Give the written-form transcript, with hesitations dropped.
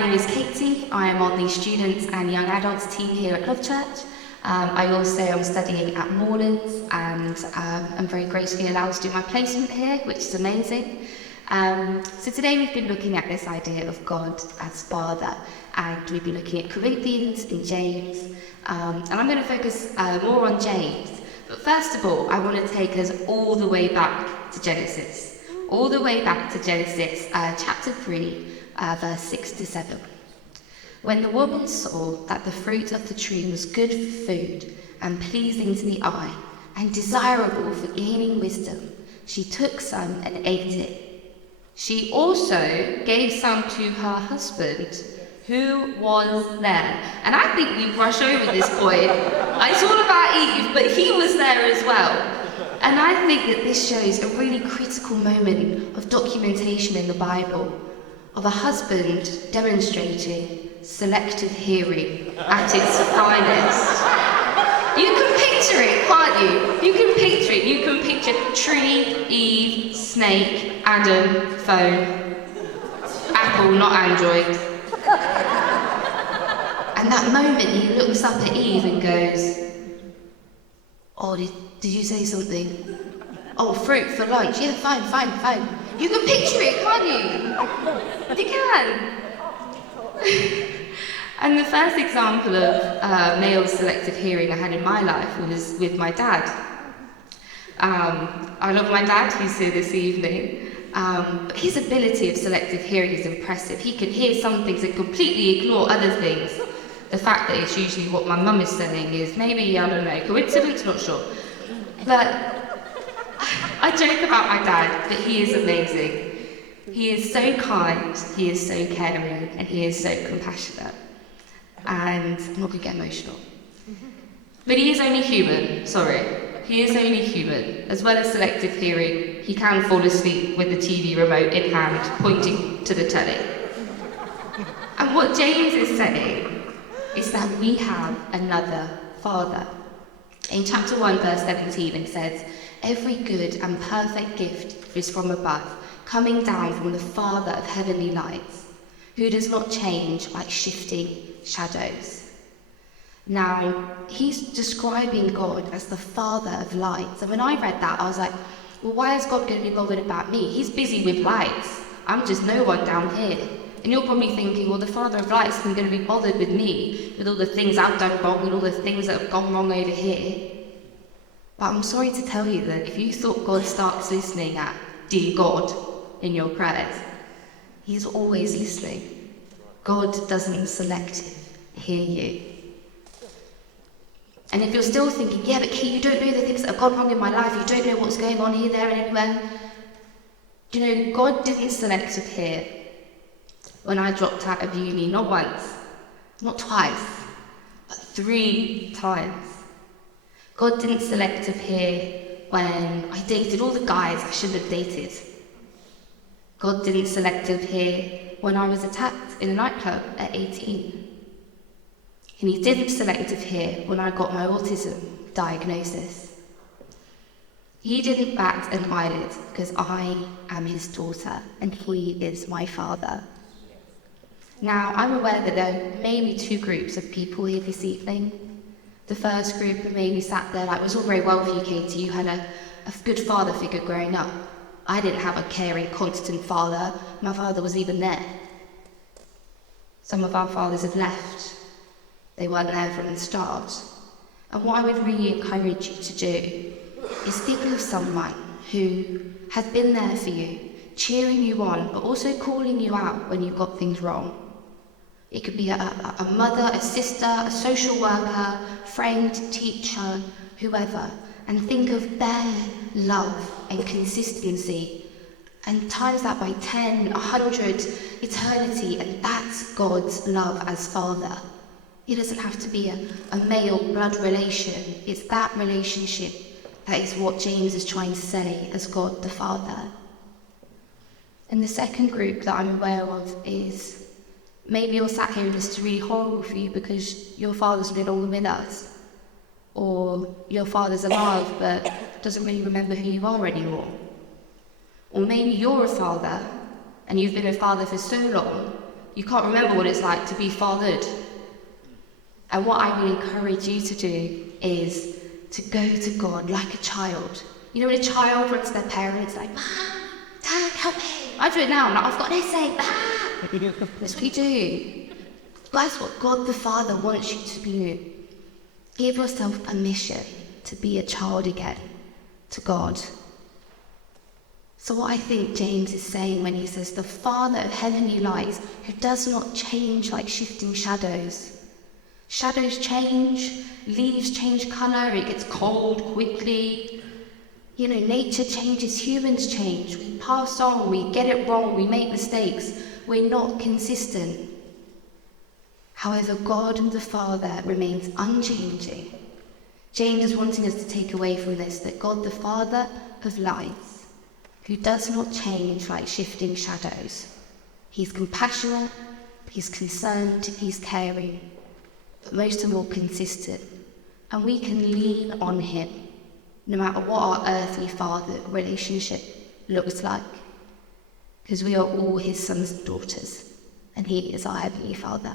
name is Katie. I am on the students and young adults team here at Love Church. I also am studying at Moorlands and I'm very gracefully allowed to do my placement here, which is amazing. So today we've been looking at this idea of God as Father, and we've been looking at Corinthians and James, and I'm going to focus more on James. But first of all, I want to take us all the way back to Genesis. All the way back to Genesis chapter 3, verse 6 to 7. When the woman saw that the fruit of the tree was good for food and pleasing to the eye and desirable for gaining wisdom, she took some and ate it. She also gave some to her husband, who was there. And I think we brush over this point. It's all about Eve, but he was there as well. And I think that this shows a really critical moment of documentation in the Bible, of a husband demonstrating selective hearing at its finest. You can picture it, can't you? You can picture it. You can picture tree, Eve, snake, Adam, phone, Apple, not Android. And that moment he looks up at Eve and goes, "Oh, did you say something? Oh, fruit for lunch. Yeah, fine. You can picture it, can't you? You can." And the first example of male selective hearing I had in my life was with my dad. I love my dad, who's here this evening. But his ability of selective hearing is impressive. He can hear some things and completely ignore other things. The fact that it's usually what my mum is saying is maybe, I don't know, coincidence, not sure. But I joke about my dad, but he is amazing. He is so kind, he is so caring, and he is so compassionate. And I'm not going to get emotional. But he is only human, sorry. He is only human. As well as selective hearing, he can fall asleep with the TV remote in hand, pointing to the telly. And what James is saying is that we have another Father. In chapter 1, verse 17, it says, "Every good and perfect gift is from above, coming down from the Father of heavenly lights, who does not change like shifting shadows." Now, he's describing God as the Father of lights. And when I read that, I was like, well, why is God going to be bothered about me? He's busy with lights. I'm just no one down here. And you're probably thinking, well, the Father of lights isn't going to be bothered with me, with all the things I've done wrong and all the things that have gone wrong over here. But I'm sorry to tell you that if you thought God starts listening at "Dear God" in your prayers, he's always listening. God doesn't selective hear you. And if you're still thinking, yeah, but Kate, you don't know the things that have gone wrong in my life, you don't know what's going on here, there, and everywhere. Do you know, God didn't selective hear when I dropped out of uni, not once, not twice, but 3 times. God didn't selective hear when I dated all the guys I shouldn't have dated. God didn't selective hear when I was attacked in a nightclub at 18. And he didn't selective hear when I got my autism diagnosis. He didn't bat an eyelid because I am his daughter and he is my father. Now, I'm aware that there may be 2 groups of people here this evening. The first group maybe sat there like, it was all very well for you, Katie, you had a good father figure growing up. I didn't have a caring, constant father. My father was even there. Some of our fathers have left. They weren't there from the start. And what I would really encourage you to do is think of someone who has been there for you, cheering you on, but also calling you out when you've got things wrong. It could be a mother, a sister, a social worker, friend, teacher, whoever. And think of their love and consistency. And times that by 10, 100, eternity, and that's God's love as Father. It doesn't have to be a male blood relation. It's that relationship that is what James is trying to say as God the Father. And the second group that I'm aware of is maybe you're sat here and it's really horrible for you because your father's no longer with us. Or your father's alive but doesn't really remember who you are anymore. Or maybe you're a father and you've been a father for so long You can't remember what it's like to be fathered. And what I would encourage you to do is to go to God like a child. You know when a child runs to their parents like, Mom, Dad, help me. I do it now, I've got no say. That's what you do. That's what God the Father wants you to be. Give yourself permission to be a child again to God. So what I think James is saying when he says, the Father of heavenly lights, who does not change like shifting shadows. Shadows change, leaves change colour, it gets cold quickly. You know, nature changes, humans change. We pass on, we get it wrong, we make mistakes. We're not consistent. However, God and the Father remains unchanging. James is wanting us to take away from this that God the Father of lights, who does not change like shifting shadows. He's compassionate, he's concerned, he's caring, but most of all consistent. And we can lean on him, no matter what our earthly father relationship looks like, because we are all his sons and daughters, and he is our Heavenly Father.